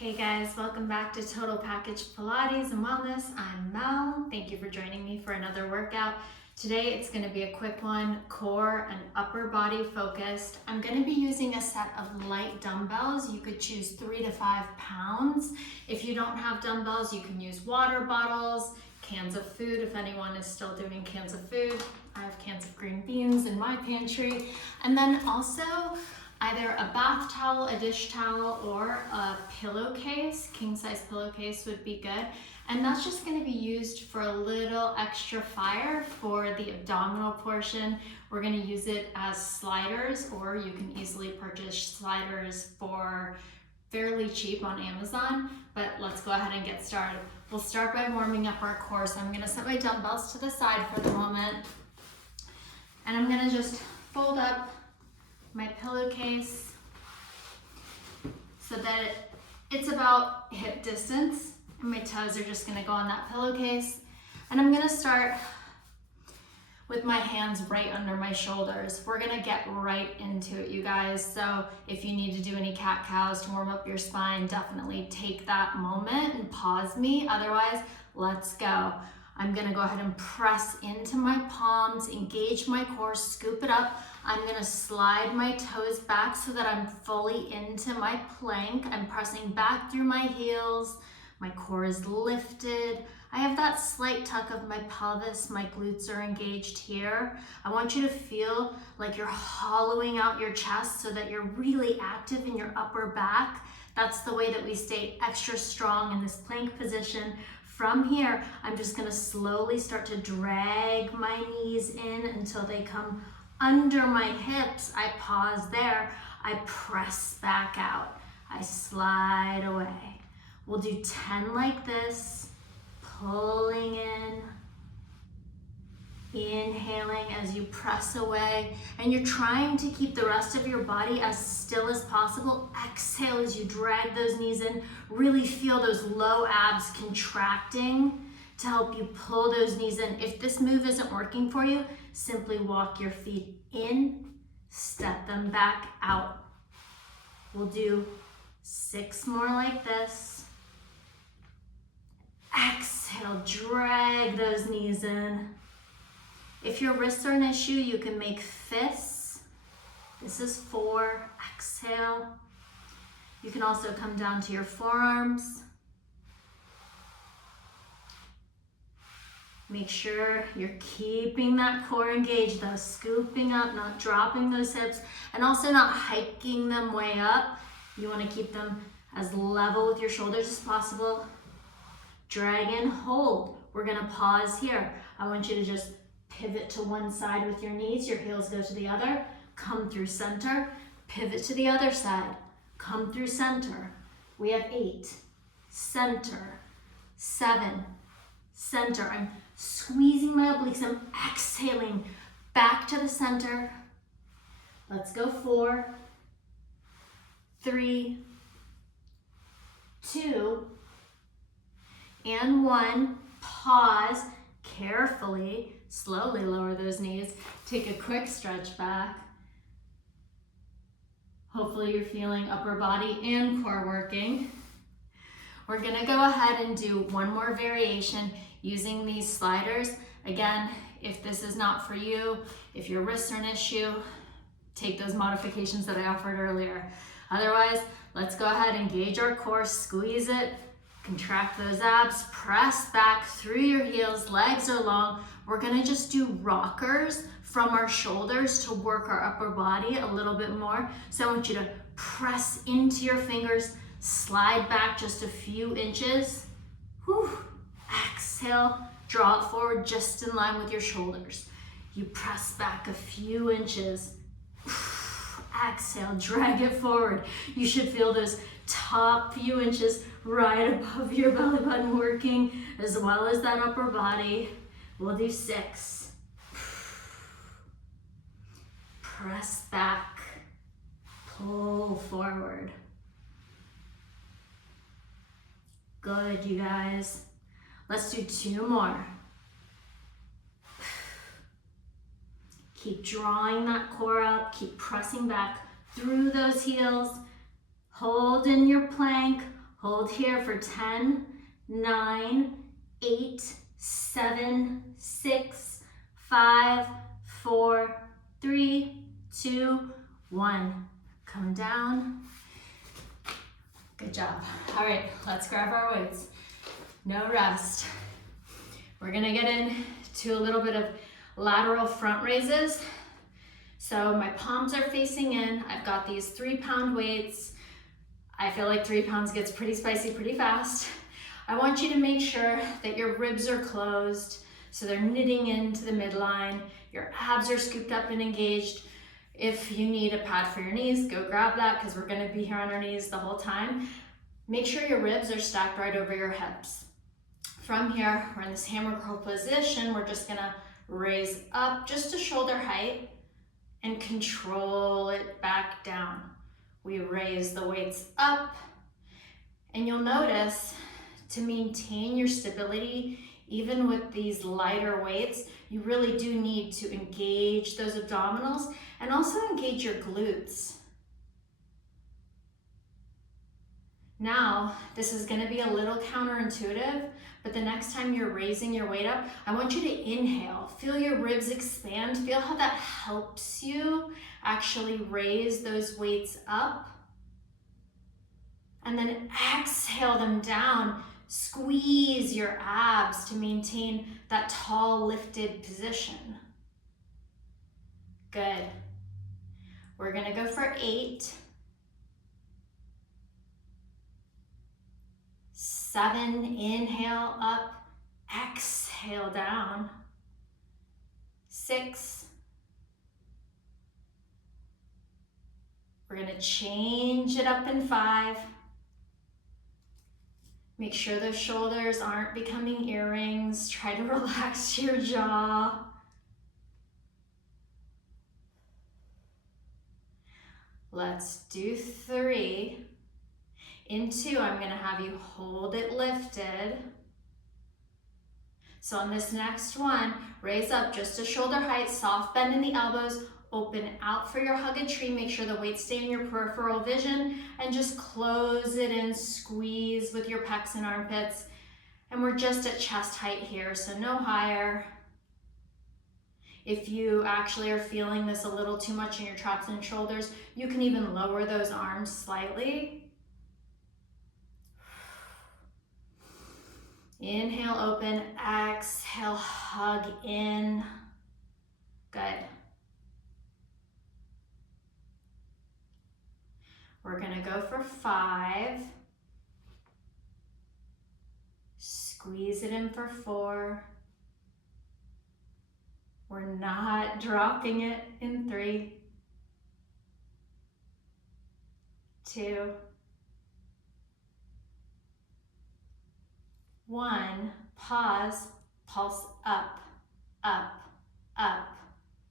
Hey guys, welcome back to Total Package Pilates and Wellness. I'm Mel. Thank you for joining me for another workout. Today it's going to be a quick one, core and upper body focused. I'm going to be using a set of light dumbbells. You could choose 3 to 5 pounds. If you don't have dumbbells, you can use water bottles, cans of food if anyone is still doing cans of food. I have cans of green beans in my pantry. And then also either a bath towel, a dish towel, or a pillowcase. King size pillowcase would be good. And that's just gonna be used for a little extra fire for the abdominal portion. We're gonna use it as sliders, or you can easily purchase sliders for fairly cheap on Amazon, but let's go ahead and get started. We'll start by warming up our core. So I'm gonna set my dumbbells to the side for the moment. And I'm gonna just fold up my pillowcase so that it's about hip distance, and my toes are just gonna go on that pillowcase. And I'm gonna start with my hands right under my shoulders. We're gonna get right into it, you guys. So if you need to do any cat cows to warm up your spine, definitely take that moment and pause me. Otherwise, let's go. I'm gonna go ahead and press into my palms, engage my core, scoop it up. I'm gonna slide my toes back so that I'm fully into my plank. I'm pressing back through my heels. My core is lifted. I have that slight tuck of my pelvis. My glutes are engaged here. I want you to feel like you're hollowing out your chest so that you're really active in your upper back. That's the way that we stay extra strong in this plank position. From here, I'm just gonna slowly start to drag my knees in until they come under my hips. I pause there. I press back out. I slide away. We'll do 10 like this, pulling in, inhaling as you press away, and you're trying to keep the rest of your body as still as possible. Exhale as you drag those knees in. Really feel those low abs contracting to help you pull those knees in. If this move isn't working for you, simply walk your feet in, step them back out. We'll do 6 more like this. Exhale, drag those knees in. If your wrists are an issue, you can make fists. This is 4, exhale. You can also come down to your forearms. Make sure you're keeping that core engaged though, scooping up, not dropping those hips, and also not hiking them way up. You want to keep them as level with your shoulders as possible. Drag in, hold. We're gonna pause here. I want you to just pivot to one side with your knees, your heels go to the other, come through center, pivot to the other side, come through center. We have 8, center, 7, center. I'm squeezing my obliques, I'm exhaling back to the center. Let's go 4, 3, 2, and 1. Pause, carefully, slowly lower those knees. Take a quick stretch back. Hopefully you're feeling upper body and core working. We're gonna go ahead and do one more variation using these sliders. Again, if this is not for you, if your wrists are an issue, take those modifications that I offered earlier. Otherwise, let's go ahead and engage our core, squeeze it, contract those abs, press back through your heels, legs are long. We're gonna just do rockers from our shoulders to work our upper body a little bit more. So I want you to press into your fingers, slide back just a few inches. Whew. Exhale, draw it forward just in line with your shoulders. You press back a few inches. Exhale, drag it forward. You should feel those top few inches right above your belly button working, as well as that upper body. We'll do 6. Press back, pull forward. Good, you guys. Let's do 2 more. Keep drawing that core up, keep pressing back through those heels. Hold in your plank, Hold here for 10, 9, 8, 7, 6, 5, 4, 3, 2, 1. Come down. Good job. All right, let's grab our weights. No rest. We're gonna get into a little bit of lateral front raises. So my palms are facing in. I've got these 3-pound weights. I feel like 3 pounds gets pretty spicy pretty fast. I want you to make sure that your ribs are closed, so they're knitting into the midline. Your abs are scooped up and engaged. If you need a pad for your knees, go grab that because we're gonna be here on our knees the whole time. Make sure your ribs are stacked right over your hips. From here, we're in this hammer curl position. We're just gonna raise up just to shoulder height and control it back down. We raise the weights up, and you'll notice to maintain your stability, even with these lighter weights, you really do need to engage those abdominals and also engage your glutes. Now, this is gonna be a little counterintuitive, but the next time you're raising your weight up, I want you to inhale. Feel your ribs expand. Feel how that helps you actually raise those weights up. And then exhale them down. Squeeze your abs to maintain that tall lifted position. Good. We're gonna go for 8, 7, inhale up, exhale down. 6. We're gonna change it up in 5. Make sure those shoulders aren't becoming earrings. Try to relax your jaw. Let's do 3. In 2, I'm gonna have you hold it lifted. So on this next one, raise up just to shoulder height, soft bend in the elbows, open out for your hug a tree. Make sure the weights stay in your peripheral vision and just close it in, squeeze with your pecs and armpits. And we're just at chest height here, so no higher. If you actually are feeling this a little too much in your traps and shoulders, you can even lower those arms slightly. Inhale, open, exhale, hug in. Good. We're gonna go for 5. Squeeze it in for 4. We're not dropping it in 3, 2, 1. Pause, pulse up, up, up,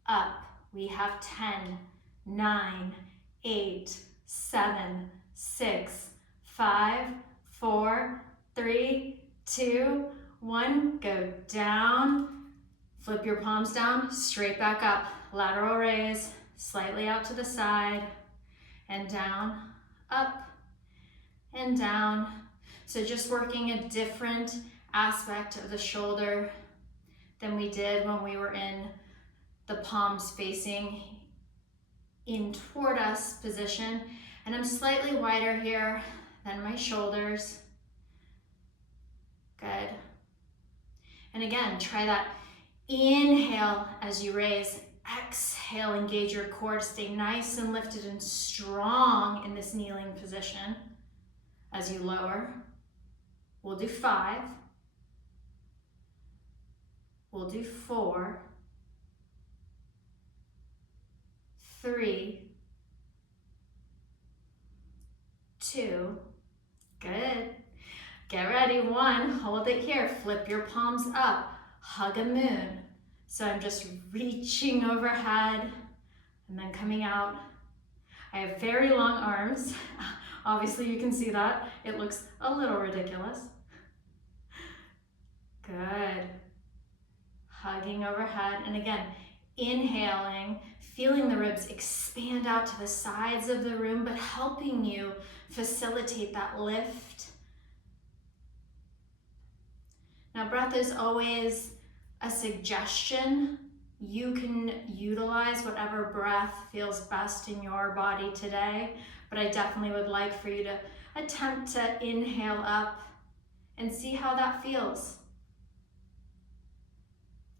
up. We have 10, 9, 8, 7, 6, 5, 4, 3, 2, 1. Go down. Flip your palms down, straight back up. Lateral raise, slightly out to the side, and down, up, and down. So just working a different aspect of the shoulder than we did when we were in the palms facing in toward us position. And I'm slightly wider here than my shoulders. Good. And again, try that. Inhale as you raise. Exhale, engage your core to stay nice and lifted and strong in this kneeling position. As you lower, we'll do 5. We'll do 4, 3, 2, good. Get ready, 1, hold it here, flip your palms up, hug a moon. So I'm just reaching overhead and then coming out. I have very long arms. Obviously you can see that. It looks a little ridiculous. Good. Hugging overhead, and again, inhaling, feeling the ribs expand out to the sides of the room, but helping you facilitate that lift Now, breath is always a suggestion. You can utilize whatever breath feels best in your body today, but I definitely would like for you to attempt to inhale up and see how that feels.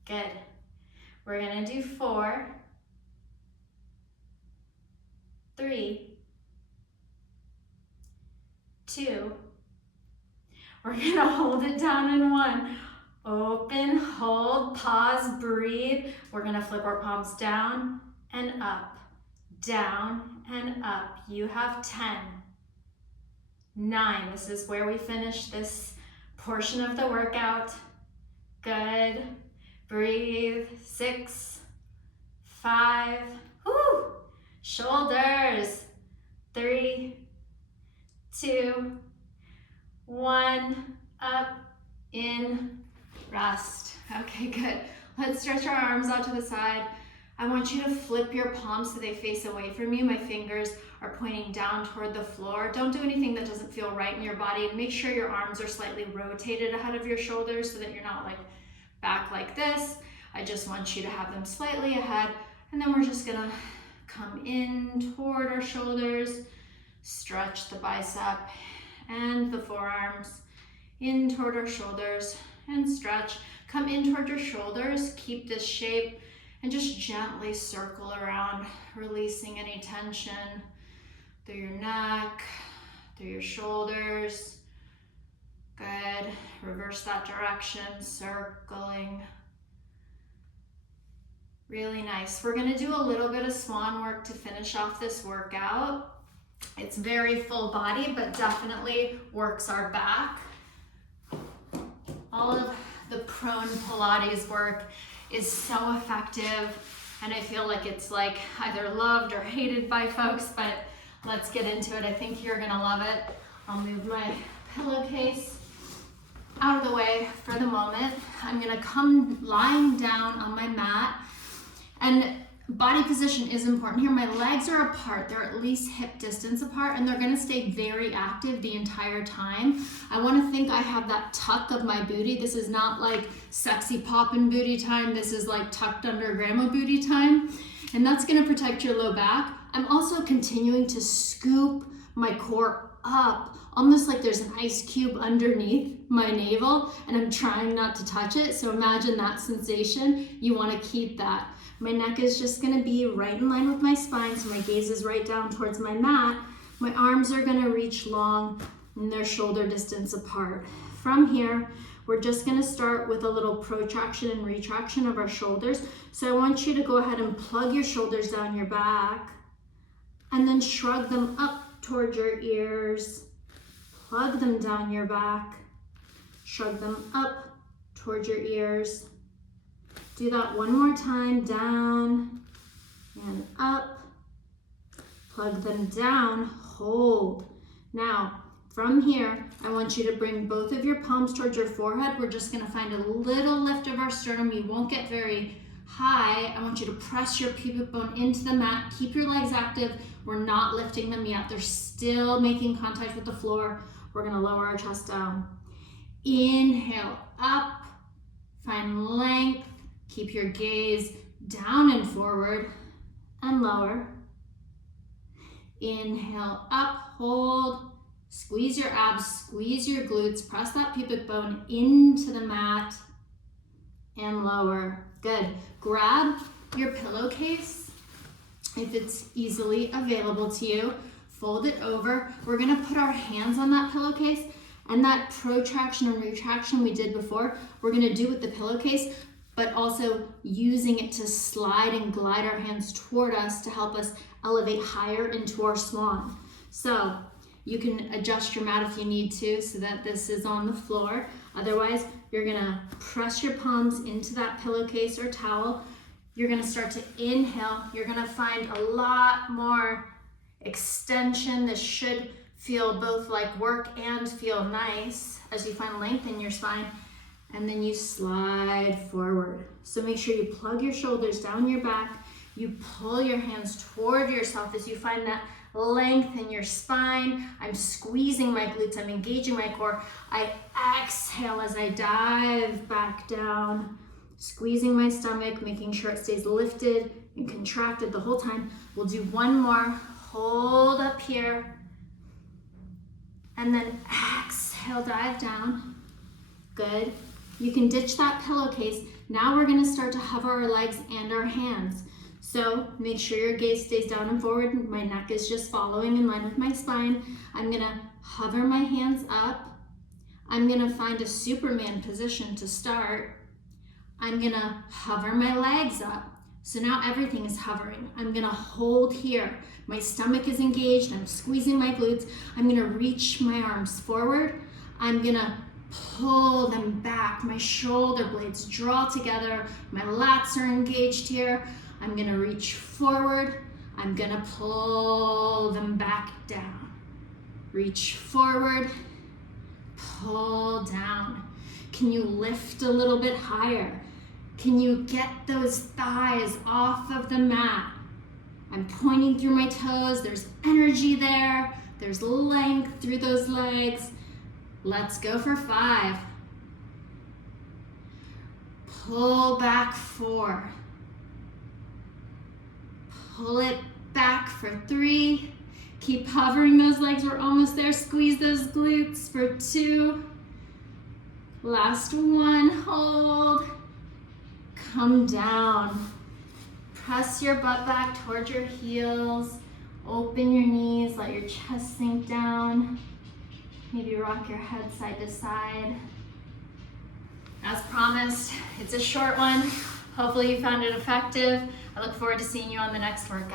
Good. We're gonna do 4, 3, 2. We're gonna hold it down in 1. Open, hold, pause, breathe. We're gonna flip our palms down and up, down and up. You have 10, 9. This is where we finish this portion of the workout. Good. Breathe. 6, 5. Woo. Shoulders. 3, 2, 1. Up, in, rest. Okay, good. Let's stretch our arms out to the side. I want you to flip your palms so they face away from you. My fingers are pointing down toward the floor. Don't do anything that doesn't feel right in your body. Make sure your arms are slightly rotated ahead of your shoulders so that you're not like back like this. I just want you to have them slightly ahead, and then we're just gonna come in toward our shoulders, stretch the bicep and the forearms in toward our shoulders and stretch. Come in toward your shoulders, keep this shape, and just gently circle around, releasing any tension through your neck, through your shoulders. Good. Reverse that direction, circling. Really nice. We're gonna do a little bit of swan work to finish off this workout. It's very full body, but definitely works our back. All of the prone Pilates work is so effective, and I feel like it's like either loved or hated by folks, but let's get into it. I think you're gonna love it. I'll move my pillowcase out of the way for the moment. I'm gonna come lying down on my mat, and body position is important here. My legs are apart. They're at least hip distance apart, and they're gonna stay very active the entire time. I wanna think I have that tuck of my booty. This is not like sexy poppin' booty time. This is like tucked under grandma booty time. And that's gonna protect your low back. I'm also continuing to scoop my core up, almost like there's an ice cube underneath my navel, and I'm trying not to touch it. So imagine that sensation. You wanna keep that. My neck is just gonna be right in line with my spine, so my gaze is right down towards my mat. My arms are gonna reach long and they're shoulder distance apart. From here, we're just gonna start with a little protraction and retraction of our shoulders. So I want you to go ahead and plug your shoulders down your back and then shrug them up towards your ears. Plug them down your back, shrug them up towards your ears. Do that one more time, down and up. Plug them down, hold. Now, from here, I want you to bring both of your palms towards your forehead. We're just gonna find a little lift of our sternum. You won't get very high. I want you to press your pubic bone into the mat. Keep your legs active. We're not lifting them yet. They're still making contact with the floor. We're gonna lower our chest down. Inhale, up, find length. Keep your gaze down and forward and lower. Inhale, up, hold. Squeeze your abs, squeeze your glutes, press that pubic bone into the mat and lower. Good. Grab your pillowcase if it's easily available to you. Fold it over. We're gonna put our hands on that pillowcase, and that protraction and retraction we did before, we're gonna do with the pillowcase, but also using it to slide and glide our hands toward us to help us elevate higher into our swan. So you can adjust your mat if you need to so that this is on the floor. Otherwise, you're gonna press your palms into that pillowcase or towel. You're gonna start to inhale. You're gonna find a lot more extension. This should feel both like work and feel nice as you find length in your spine. And then you slide forward. So make sure you plug your shoulders down your back. You pull your hands toward yourself as you find that lengthen your spine. I'm squeezing my glutes, I'm engaging my core. I exhale as I dive back down, squeezing my stomach, making sure it stays lifted and contracted the whole time. We'll do one more. Hold up here. And then exhale, dive down. Good. You can ditch that pillowcase. Now we're gonna start to hover our legs and our hands. So make sure your gaze stays down and forward. My neck is just following in line with my spine. I'm gonna hover my hands up. I'm gonna find a Superman position to start. I'm gonna hover my legs up. So now everything is hovering. I'm gonna hold here. My stomach is engaged. I'm squeezing my glutes. I'm gonna reach my arms forward. I'm gonna pull them back. My shoulder blades draw together. My lats are engaged here. I'm gonna reach forward. I'm gonna pull them back down. Reach forward, pull down. Can you lift a little bit higher? Can you get those thighs off of the mat? I'm pointing through my toes. There's energy there. There's length through those legs. Let's go for 5. Pull back 4. Pull it back for 3. Keep hovering those legs. We're almost there. Squeeze those glutes for 2. Last 1. Hold. Come down. Press your butt back towards your heels. Open your knees. Let your chest sink down. Maybe rock your head side to side. As promised, it's a short one. Hopefully you found it effective. I look forward to seeing you on the next workout.